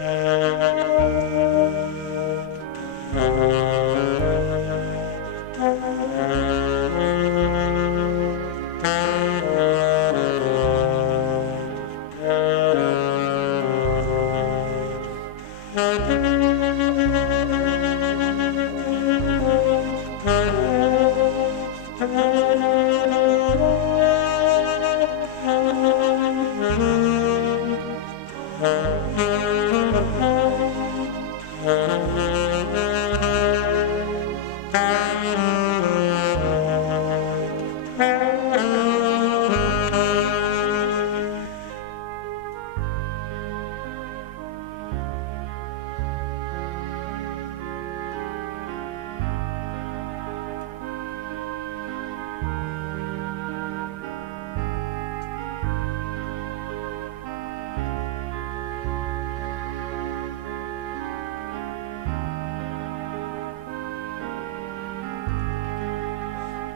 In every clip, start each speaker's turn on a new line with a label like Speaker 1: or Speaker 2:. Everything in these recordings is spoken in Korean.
Speaker 1: Thank you.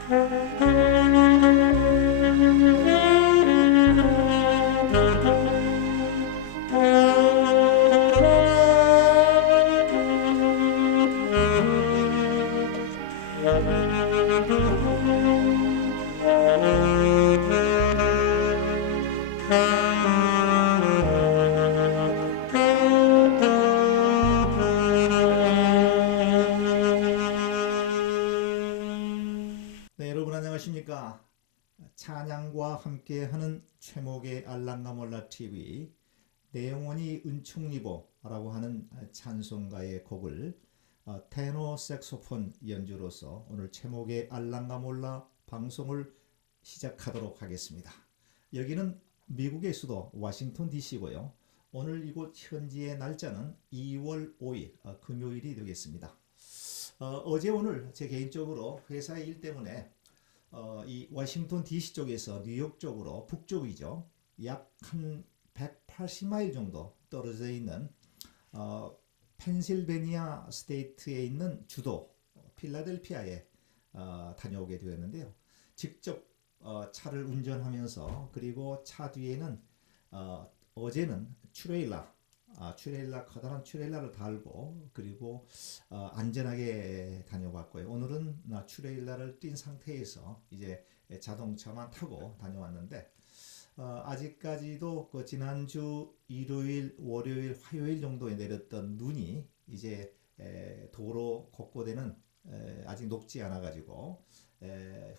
Speaker 1: 네, 찬양과 함께하는 최목의 알랑가몰라 TV 내 영혼이 은총리보라고 하는 찬송가의 곡을 어, 테너 색소폰 연주로서 오늘 최목의 알랑가몰라 방송을 시작하도록 하겠습니다. 여기는 미국의 수도 워싱턴 DC고요. 오늘 이곳 현지의 날짜는 2월 5일 어, 금요일이 되겠습니다. 어, 제 오늘 제 개인적으로 회사의 일 때문에 어, 이 워싱턴 DC 쪽에서 뉴욕 쪽으로 북쪽이죠. 약 한 180마일 정도 떨어져 있는 어, 펜실베니아 스테이트에 있는 주도 필라델피아에 어, 다녀오게 되었는데요. 직접 어, 차를 운전하면서 그리고 차 뒤에는 어, 어제는 트레일러 아, 트레일러 커다란 트레일러를 달고 그리고 어, 안전하게 다녀왔고요. 오늘은 나 트레일러를 띈 상태에서 이제 자동차만 타고 다녀왔는데 어, 아직까지도 그 지난주 일요일, 월요일, 화요일 정도에 내렸던 눈이 이제 에, 도로 곳곳에는 에, 아직 녹지 않아 가지고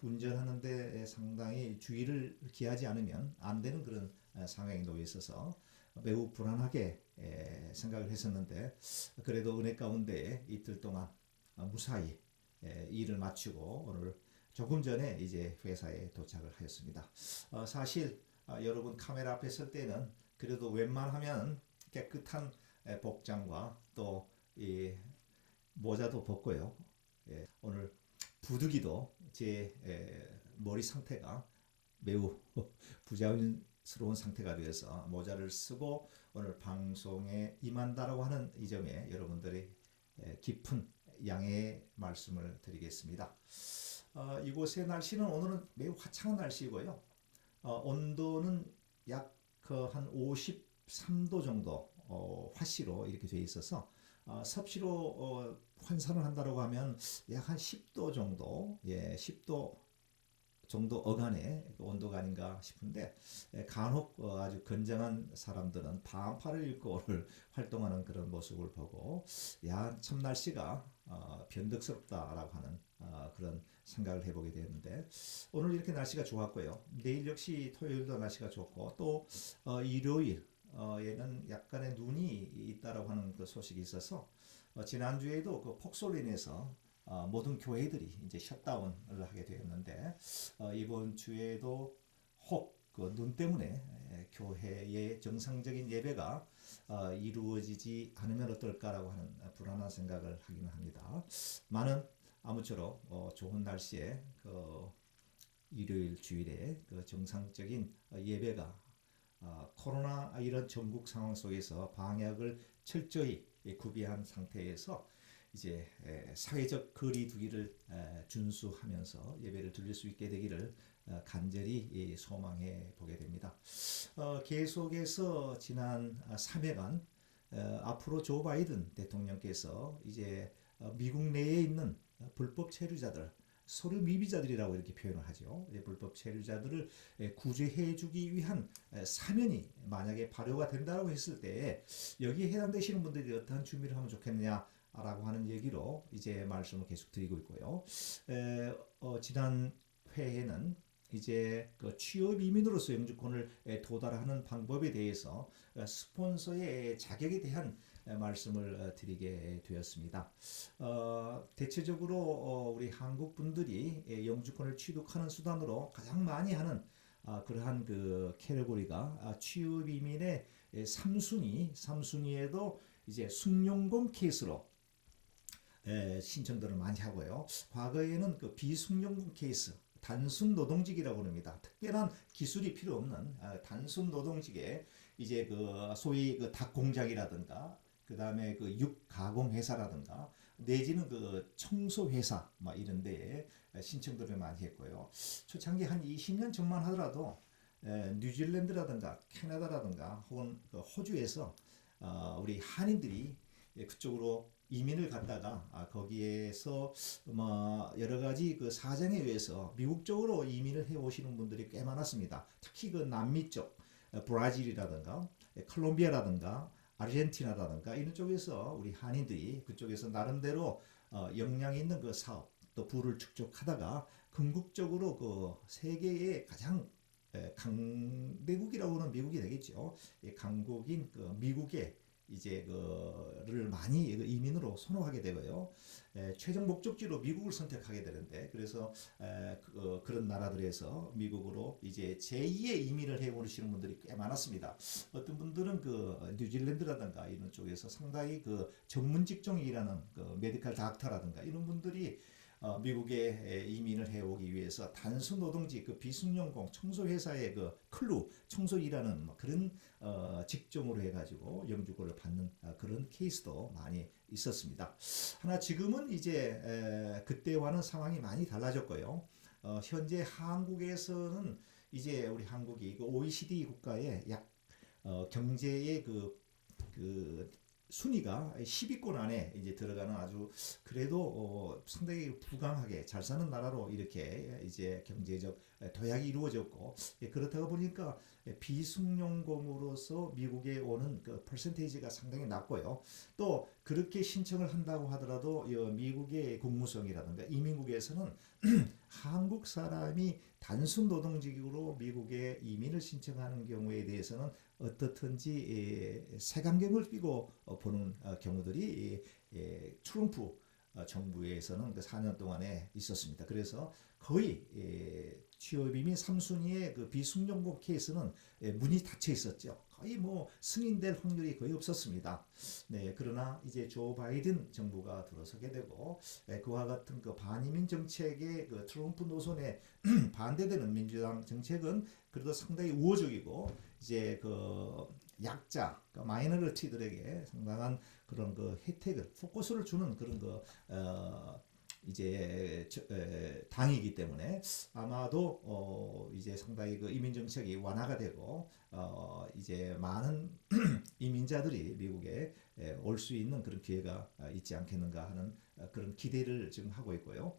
Speaker 1: 운전하는데 상당히 주의를 기하지 않으면 안 되는 그런 에, 상황에 놓여 있어서 매우 불안하게 에, 생각을 했었는데 그래도 은혜 가운데 이틀 동안 어, 무사히 에, 일을 마치고 오늘 조금 전에 이제 회사에 도착을 하였습니다. 어, 사실 어, 여러분 카메라 앞에 설 때는 그래도 웬만하면 깨끗한 에, 복장과 또이 모자도 벗고요. 예, 오늘 부득이도 제 에, 머리 상태가 매우 부자연 스러운 상태가 되어서 모자를 쓰고 오늘 방송에 임한다라고 하는 이 점에 여러분들이 에, 깊은 양해의 말씀을 드리겠습니다. 어, 이곳의 날씨는 오늘은 매우 화창한 날씨고요. 어, 온도는 약 한 53도 정도 어, 화씨로 이렇게 되어 있어서 어, 섭씨로 어, 환산을 한다고 하면 약 한 10도 정도, 예, 10도 정도 어간의 그 온도가 아닌가 싶은데 예, 간혹 어, 아주 건장한 사람들은 반팔을 입고 오늘 활동하는 그런 모습을 보고 야 참 날씨가 어, 변덕스럽다라고 하는 어, 그런 생각을 해보게 되었는데 오늘 이렇게 날씨가 좋았고요. 내일 역시 토요일도 날씨가 좋고 또 어, 일요일 어에는 약간의 눈이 있다라고 하는 그 소식이 있어서 어, 지난주에도 그 폭설로 인해서 어, 모든 교회들이 이제 셧다운을 하게 되었는데 어, 이번 주에도 혹그눈 때문에 에, 교회의 정상적인 예배가 어, 이루어지지 않으면 어떨까라고 하는 불안한 생각을 하기는 합니다. 많은 아무쪼록 어, 좋은 날씨에 그 일요일 주일에 그 정상적인 어, 예배가 어, 코로나 이런 전국 상황 속에서 방역을 철저히 예, 구비한 상태에서 이제 에, 사회적 거리두기를 에, 준수하면서 예배를 드릴 수 있게 되기를 어, 간절히 예, 소망해 보게 됩니다. 어, 계속해서 지난 3회간 어, 앞으로 조 바이든 대통령께서 이제 어, 미국 내에 있는 어, 불법 체류자들 소류 미비자들이라고 이렇게 표현을 하죠. 예, 불법 체류자들을 예, 구제해주기 위한 에, 사면이 만약에 발효가 된다고 했을 때 여기에 해당되시는 분들이 어떠한 준비를 하면 좋겠느냐 라고 하는 얘기로 이제 말씀을 계속 드리고 있고요. 에, 어, 지난 회에는 이제 그 취업 이민으로서 영주권을 에, 도달하는 방법에 대해서 어, 스폰서의 자격에 대한 에, 말씀을 어, 드리게 되었습니다. 어, 대체적으로 어, 우리 한국 분들이 예, 영주권을 취득하는 수단으로 가장 많이 하는 아, 그러한 그 캐러고리가 아, 취업 이민의 예, 3순위, 3순위에도 이제 숙련공 케이스로 에, 신청들을 많이 하고요. 과거에는 그 비숙련공 케이스, 단순 노동직이라고 합니다. 특별한 기술이 필요 없는 아, 단순 노동직에 이제 그 소위 그 닭 공장이라든가 그 다음에 그 육 가공 회사라든가 내지는 그 청소 회사 막 이런 데에 신청들을 많이 했고요. 초창기 한 20년 전만 하더라도 에, 뉴질랜드라든가 캐나다라든가 혹은 그 호주에서 어, 우리 한인들이 예, 그쪽으로 이민을 갔다가 아, 거기에서 뭐 여러 가지 그 사정에 의해서 미국 쪽으로 이민을 해 오시는 분들이 꽤 많았습니다. 특히 그 남미 쪽 어, 브라질이라든가 예, 콜롬비아라든가 아르헨티나라든가 이런 쪽에서 우리 한인들이 그쪽에서 나름대로 어, 역량 있는 그 사업 또 부를 축적하다가 궁극적으로 그 세계의 가장 에, 강대국이라고는 미국이 되겠죠. 이 강국인 그 미국에 이제 그를 많이 그 이민으로 선호하게 되고요. 에, 최종 목적지로 미국을 선택하게 되는데 그래서 에, 그, 그런 나라들에서 미국으로 이제 제2의 이민을 해 오시는 분들이 꽤 많았습니다. 어떤 분들은 그 뉴질랜드라든가 이런 쪽에서 상당히 그 전문 직종이 일하는 그 메디컬 닥터라든가 이런 분들이 어, 미국에 에, 이민을 해오기 위해서 단순 노동직 그 비숙련공 청소 회사의 그 클루 청소 일하는 뭐 그런 어, 직종으로 해가지고 영주권을 받는 아, 그런 케이스도 많이 있었습니다. 하나 지금은 이제 에, 그때와는 상황이 많이 달라졌고요. 어, 현재 한국에서는 이제 우리 한국이 그 OECD 국가의 약 어, 경제의 그, 그 순위가 10위권 안에 이제 들어가는 아주 그래도 어, 상당히 부강하게 잘 사는 나라로 이렇게 이제 경제적 도약이 이루어졌고 예, 그렇다고 보니까 비숙련공으로서 미국에 오는 그 퍼센테이지가 상당히 낮고요. 또 그렇게 신청을 한다고 하더라도 이 미국의 국무성이라든가 이민국에서는 한국 사람이 단순 노동직으로 미국에 이민을 신청하는 경우에 대해서는 어떻든지 예, 색안경을 끼고 어, 보는 어, 경우들이 예, 트럼프 어, 정부에서는 그 4년 동안에 있었습니다. 그래서 거의 예, 취업이민 3순위의 그 비숙련공 케이스는 예, 문이 닫혀 있었죠. 거의 뭐 승인될 확률이 거의 없었습니다. 네, 그러나 이제 조 바이든 정부가 들어서게 되고 예, 그와 같은 그 반이민 정책의 그 트럼프 노선에 반대되는 민주당 정책은 그래도 상당히 우호적이고 이제 그 약자, 그 마이너리티들에게 상당한 그런 그 혜택을 포커스를 주는 그런 그 어, 이제 당이기 때문에 아마도 어, 이제 상당히 그 이민 정책이 완화가 되고 어, 이제 많은 이민자들이 미국에 올 수 있는 그런 기회가 아, 있지 않겠는가 하는 어, 그런 기대를 지금 하고 있고요.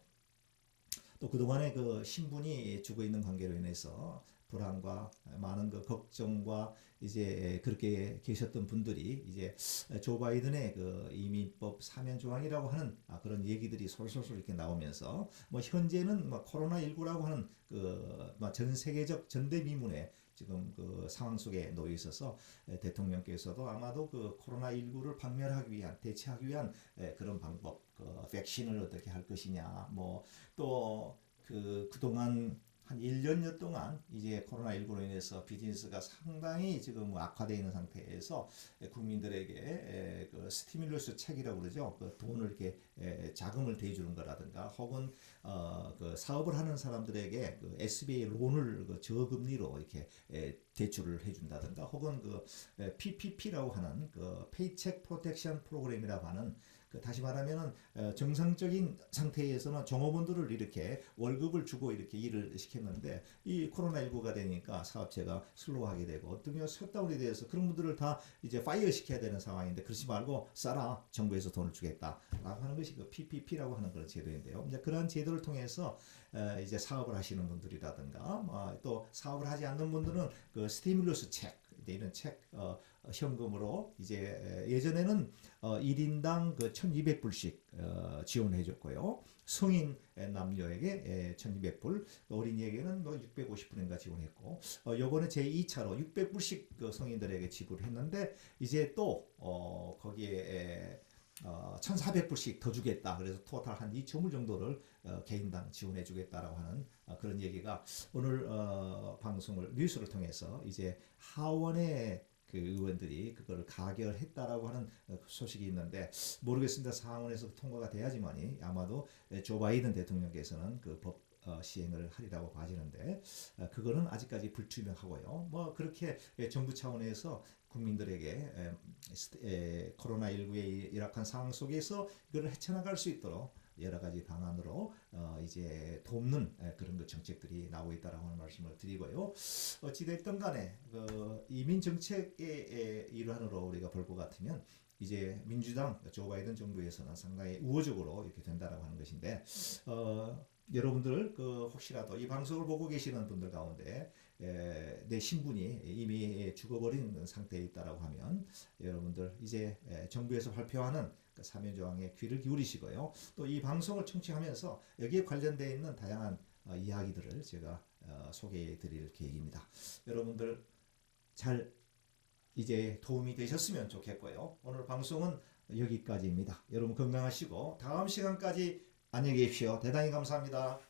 Speaker 1: 또 그동안에 그 신분이 주고 있는 관계로 인해서 불안과 많은 그 걱정과 이제 그렇게 계셨던 분들이 이제 조 바이든의 그 이민법 사면 조항이라고 하는 아, 그런 얘기들이 솔솔솔 이렇게 나오면서 뭐 현재는 뭐 코로나 19라고 하는 그전 세계적 전대미문에 지금 그 상황 속에 놓여 있어서 대통령께서도 아마도 그 코로나 19를 박멸하기 위한 대체하기 위한 그런 방법, 그 백신을 어떻게 할 것이냐, 뭐 또 그 그동안 한 1년여 동안 이제 코로나19로 인해서 비즈니스가 상당히 지금 뭐 악화되어 있는 상태에서 국민들에게 그 스티뮬러스 책이라고 그러죠. 그 돈을 이렇게 자금을 대주는 거라든가 혹은 어그 사업을 하는 사람들에게 그 SBA 론을 그 저금리로 이렇게 대출을 해준다든가 혹은 그 PPP라고 하는 그 페이책 프로텍션 프로그램이라고 하는 다시 말하면은 어, 정상적인 상태에서는 종업원들을 이렇게 월급을 주고 이렇게 일을 시켰는데 이 코로나 19가 되니까 사업체가 슬로우하게 되고 어떤 경우 셧다운이 돼서 그런 분들을 다 이제 파이어 시켜야 되는 상황인데 그러지 말고 싸라 정부에서 돈을 주겠다라고 하는 것이 그 PPP라고 하는 그런 제도인데요. 이제 그러한 제도를 통해서 어, 이제 사업을 하시는 분들이라든가 어, 또 사업을 하지 않는 분들은 그 스티뮬러스 책 이런 책 어, 어, 현금으로 이제 예전에는 어, 1인당 그 1,200불씩 어, 지원해 줬고요. 성인 남녀에게 예, 1,200불, 어린이에게는 뭐 650불인가 지원했고, 어, 요번에 제 2차로 600불씩 그 성인들에게 지불했는데 이제 또 어, 거기에 에, 어, 1,400불씩 더 주겠다. 그래서 토탈 한 2,000불 정도를 어, 개인당 지원해 주겠다라고 하는 어, 그런 얘기가 오늘 어, 방송을 뉴스를 통해서 이제 하원의 그 의원들이 그걸 가결했다라고 하는 어, 소식이 있는데 모르겠습니다. 상원에서 통과가 돼야지만이 아마도 조 바이든 대통령께서는 그법 어, 시행을 하리라고 봐지는데 어, 그거는 아직까지 불투명하고요. 뭐 그렇게 예, 정부 차원에서 국민들에게 에, 코로나 19의 열악한 상황 속에서 이걸 헤쳐나갈 수 있도록 여러 가지 방안으로 어, 이제 돕는 에, 그런 그 정책들이 나오고 있다라고 하는 말씀을 드리고요. 어찌됐든 간에 그 이민 정책의 에, 일환으로 우리가 볼 것 같으면 이제 민주당 조 바이든 정부에서는 상당히 우호적으로 이렇게 된다라고 하는 것인데 어, 여러분들 그 혹시라도 이 방송을 보고 계시는 분들 가운데 에, 내 신분이 이미 죽어버린 상태에 있다라고 하면 여러분들 이제 에, 정부에서 발표하는 그 사면조항에 귀를 기울이시고요. 또 이 방송을 청취하면서 여기에 관련되어 있는 다양한 어, 이야기들을 제가 어, 소개해 드릴 계획입니다. 여러분들 잘 이제 도움이 되셨으면 좋겠고요. 오늘 방송은 여기까지입니다. 여러분 건강하시고 다음 시간까지 안녕히 계십시오. 대단히 감사합니다.